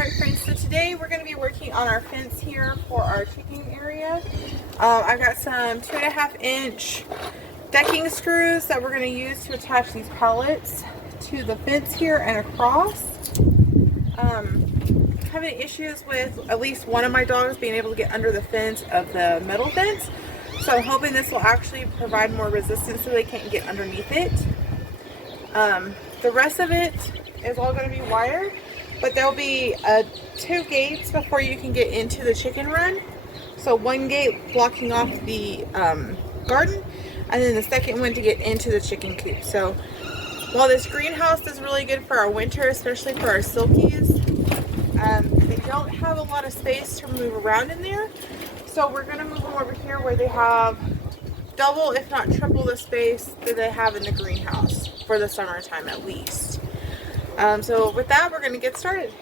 Alright friends, so today we're going to be working on our fence here for our chicken area. I've got some 2.5-inch decking screws that we're going to use to attach these pallets to the fence here and across. Having issues with at least one of my dogs being able to get under the fence of the metal fence. So I'm hoping this will actually provide more resistance so they can't get underneath it. The rest of it is all going to be wired. But there'll be 2 gates before you can get into the chicken run. So one gate blocking off the garden, and then the second one to get into the chicken coop. So while this greenhouse is really good for our winter, especially for our silkies, they don't have a lot of space to move around in there. So we're going to move them over here where they have double, if not triple, the space that they have in the greenhouse for the summertime at least. So with that, we're going to get started.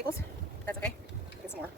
staples. That's okay. Get some more.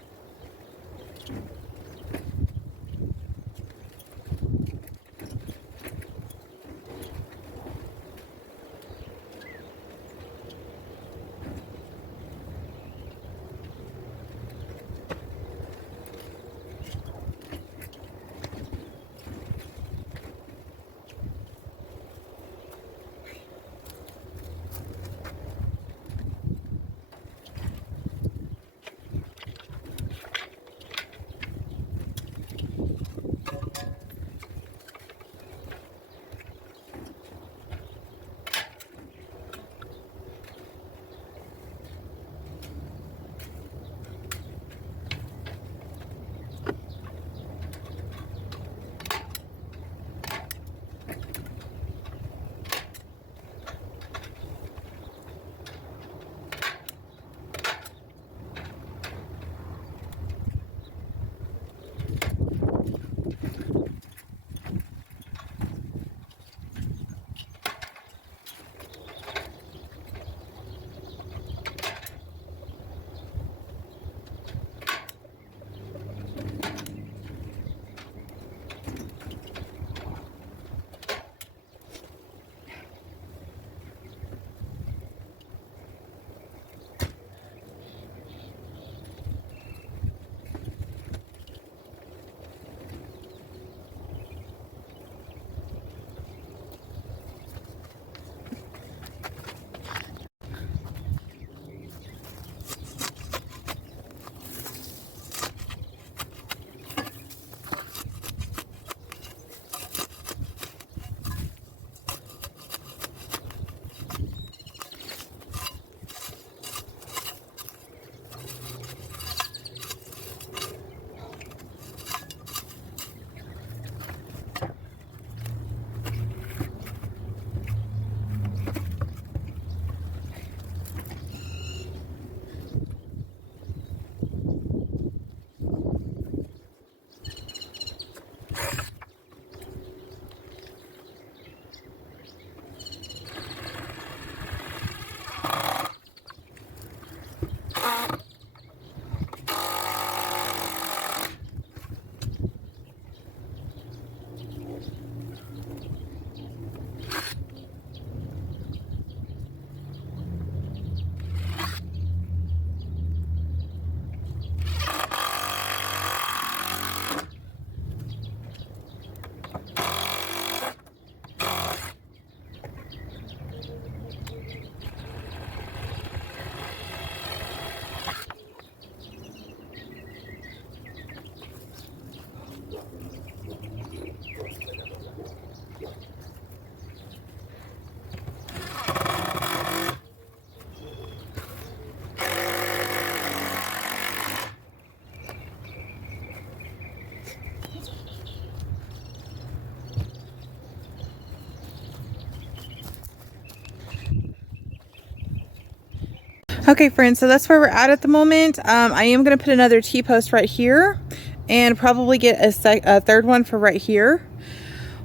Okay, friends, so that's where we're at the moment. I am going to put another T-post right here and probably get a third one for right here.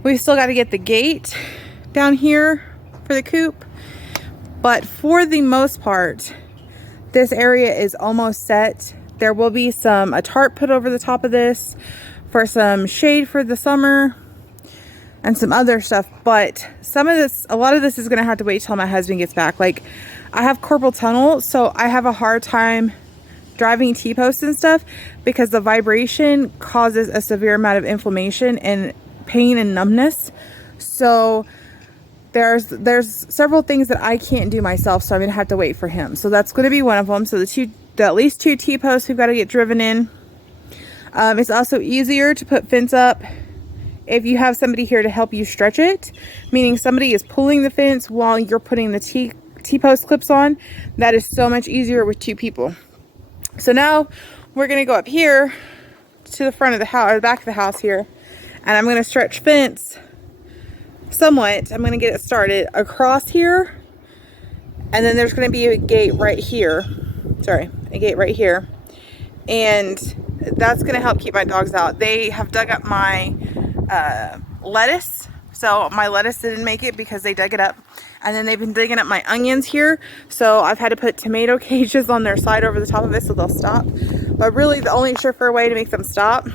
We've still got to get the gate down here for the coop, but for the most part, this area is almost set. There will be a tarp put over the top of this for some shade for the summer and some other stuff, but a lot of this is going to have to wait till my husband gets back. Like, I have carpal tunnel, so I have a hard time driving T-posts and stuff because the vibration causes a severe amount of inflammation and pain and numbness. So there's several things that I can't do myself, so I'm gonna have to wait for him. So that's gonna be one of them. So the at least two T-posts we've got to get driven in. It's also easier to put fence up if you have somebody here to help you stretch it, meaning somebody is pulling the fence while you're putting the T-post clips on. That is so much easier with two people. So now we're gonna go up here to the front of the house, or the back of the house here, and I'm gonna stretch fence somewhat. I'm gonna get it started across here, and then there's gonna be a gate right here. Sorry, a gate right here, and that's gonna help keep my dogs out. They have dug up my lettuce, so my lettuce didn't make it because they dug it up. And then they've been digging up my onions here. So I've had to put tomato cages on their side over the top of it so they'll stop. But really the only surefire way to make them stop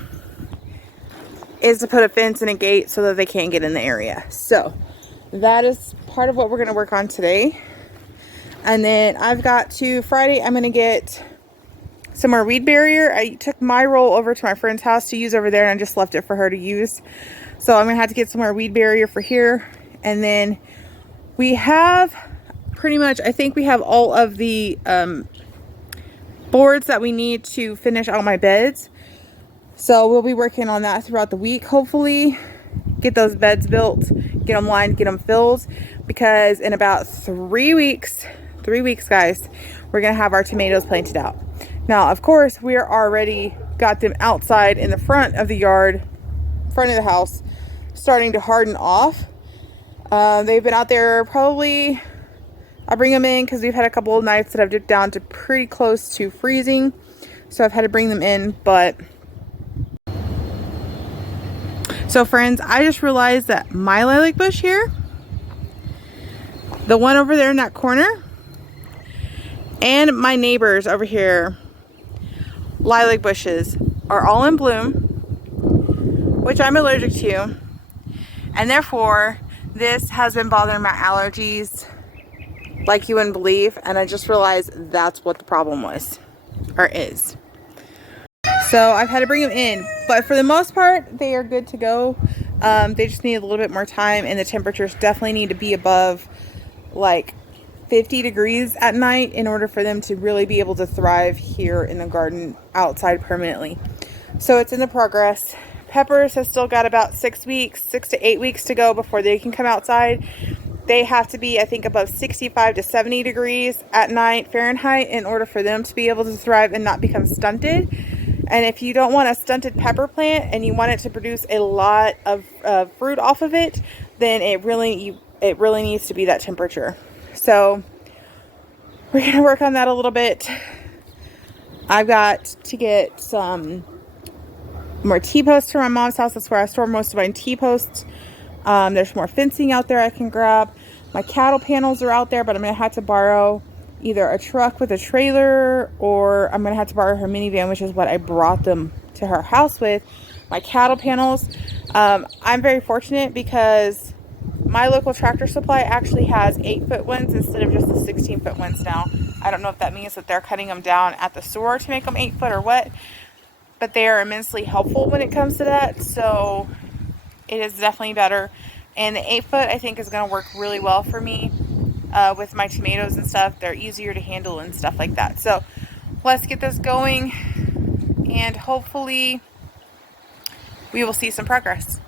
is to put a fence and a gate so that they can't get in the area. So that is part of what we're going to work on today. And then I've got to Friday, I'm going to get some more weed barrier. I took my roll over to my friend's house to use over there and I just left it for her to use. So I'm going to have to get some more weed barrier for here. And then we have pretty much, I think we have all of the boards that we need to finish out my beds. So we'll be working on that throughout the week, hopefully. Get those beds built, get them lined, get them filled. Because in about 3 weeks, guys, we're going to have our tomatoes planted out. Now, of course, we're already got them outside in the front of the yard, front of the house, starting to harden off. They've been out there probably, I bring them in because we've had a couple of nights that I've dipped down to pretty close to freezing. So I've had to bring them in, but... So friends, I just realized that my lilac bush here, the one over there in that corner, and my neighbors over here, lilac bushes, are all in bloom, which I'm allergic to. And therefore, this has been bothering my allergies like you wouldn't believe. And I just realized that's what the problem was, or is. So I've had to bring them in, but for the most part, they are good to go. They just need a little bit more time, and the temperatures definitely need to be above like 50 degrees at night in order for them to really be able to thrive here in the garden outside permanently. So it's in the progress. Peppers have still got about 6 to 8 weeks to go before they can come outside. They have to be, I think, above 65 to 70 degrees at night Fahrenheit in order for them to be able to thrive and not become stunted. And if you don't want a stunted pepper plant and you want it to produce a lot of fruit off of it, then it really needs to be that temperature. So we're going to work on that a little bit. I've got to get some more T-posts from my mom's house. That's where I store most of my T-posts. There's more fencing out there I can grab. My cattle panels are out there, but I'm going to have to borrow either a truck with a trailer, or I'm going to have to borrow her minivan, which is what I brought them to her house with. My cattle panels. I'm very fortunate because my local Tractor Supply actually has 8-foot ones instead of just the 16-foot ones now. I don't know if that means that they're cutting them down at the store to make them 8-foot or what, but they are immensely helpful when it comes to that. So it is definitely better. And the 8-foot I think is going to work really well for me. With my tomatoes and stuff. They're easier to handle and stuff like that. So let's get this going, and hopefully we will see some progress.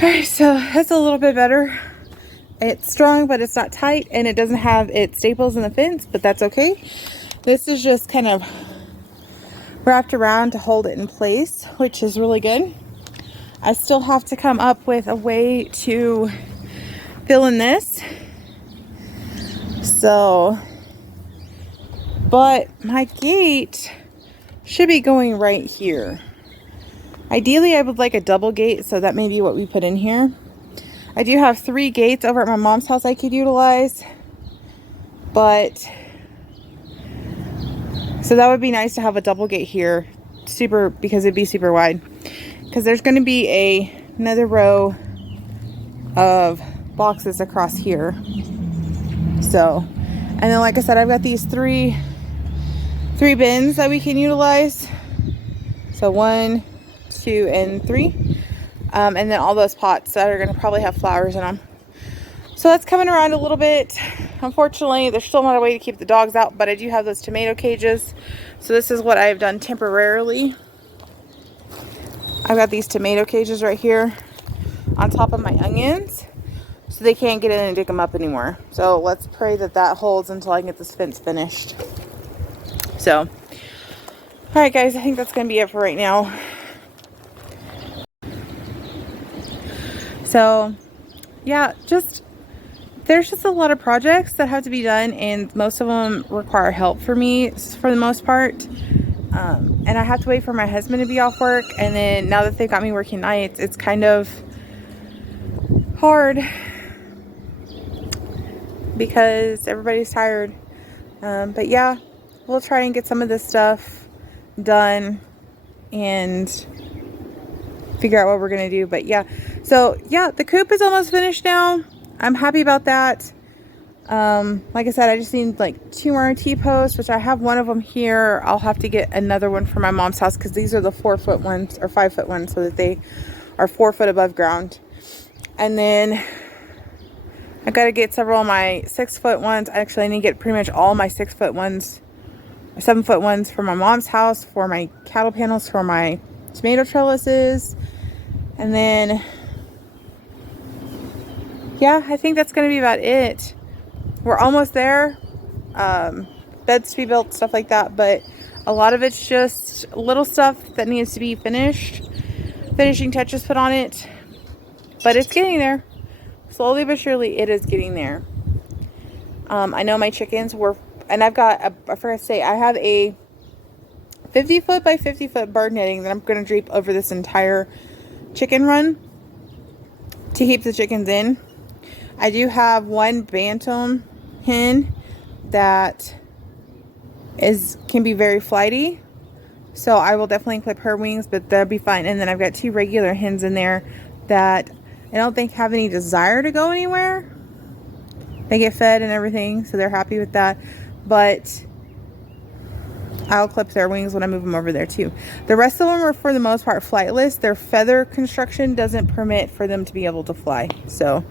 Alright, so that's a little bit better. It's strong, but it's not tight, and it doesn't have its staples in the fence, but that's okay. This is just kind of wrapped around to hold it in place, which is really good. I still have to come up with a way to fill in this. So, but my gate should be going right here. Ideally, I would like a double gate, so that may be what we put in here. I do have 3 gates over at my mom's house I could utilize, but so that would be nice to have a double gate here, because it'd be super wide. Because there's going to be another row of boxes across here. So, and then like I said, I've got these three bins that we can utilize. So 1, 2, and 3. And then all those pots that are going to probably have flowers in them. So that's coming around a little bit. Unfortunately, there's still not a way to keep the dogs out, but I do have those tomato cages. So this is what I've done temporarily. I've got these tomato cages right here on top of my onions, so they can't get in and dig them up anymore. So let's pray that that holds until I can get this fence finished. So, all right, guys, I think that's going to be it for right now. So, yeah, there's just a lot of projects that have to be done, and most of them require help for me for the most part. And I have to wait for my husband to be off work, and then now that they've got me working nights, it's kind of hard because everybody's tired. But yeah, we'll try and get some of this stuff done and figure out what we're gonna do. But yeah, so yeah, the coop is almost finished now. I'm happy about that. Like I said, I just need like 2 more T-posts, which I have one of them here. I'll have to get another one for my mom's house because these are the 4-foot ones or 5-foot ones, so that they are 4 foot above ground. And then I got to get several of my 6-foot ones. Actually, I need to get pretty much all my 6-foot ones, 7-foot ones for my mom's house, for my cattle panels, for my tomato trellises. And then yeah, I think that's going to be about it. We're almost there. Beds to be built, stuff like that, but a lot of it's just little stuff that needs to be finished, finishing touches put on it, but it's getting there. Slowly but surely it is getting there. I know my chickens were, and I've got I forgot to say, I have a 50-foot by 50-foot bird netting that I'm going to drape over this entire chicken run to keep the chickens in. I do have one bantam hen that can be very flighty, so I will definitely clip her wings, but that'll be fine. And then I've got 2 regular hens in there that I don't think have any desire to go anywhere. They get fed and everything, so they're happy with that, but I'll clip their wings when I move them over there too. The rest of them are for the most part flightless. Their feather construction doesn't permit for them to be able to fly. So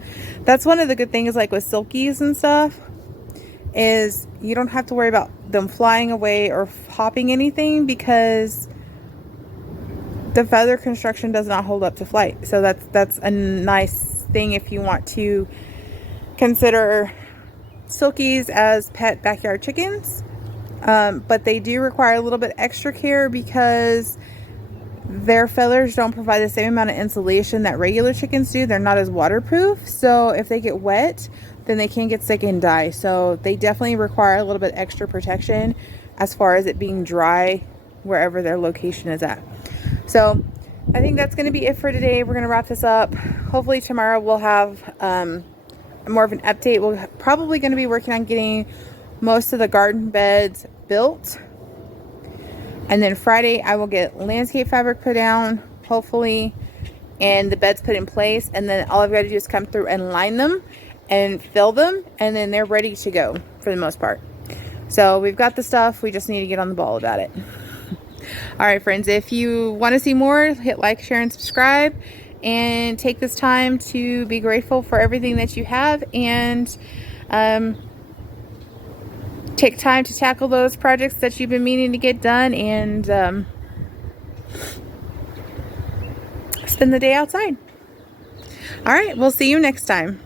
that's one of the good things, like with silkies and stuff, is you don't have to worry about them flying away or hopping anything because the feather construction does not hold up to flight. So that's a nice thing if you want to consider silkies as pet backyard chickens. But they do require a little bit extra care because their feathers don't provide the same amount of insulation that regular chickens do. They're not as waterproof, so if they get wet, then they can get sick and die. So they definitely require a little bit extra protection as far as it being dry wherever their location is at. So I think that's going to be it for today. We're going to wrap this up. Hopefully tomorrow we'll have more of an update. We're probably going to be working on getting most of the garden beds built, and then Friday I will get landscape fabric put down, hopefully, and the beds put in place, and then all I've got to do is come through and line them and fill them, and then they're ready to go for the most part. So we've got the stuff, we just need to get on the ball about it. All right, friends, if you want to see more, hit like, share, and subscribe, and take this time to be grateful for everything that you have, and take time to tackle those projects that you've been meaning to get done, and spend the day outside. All right, we'll see you next time.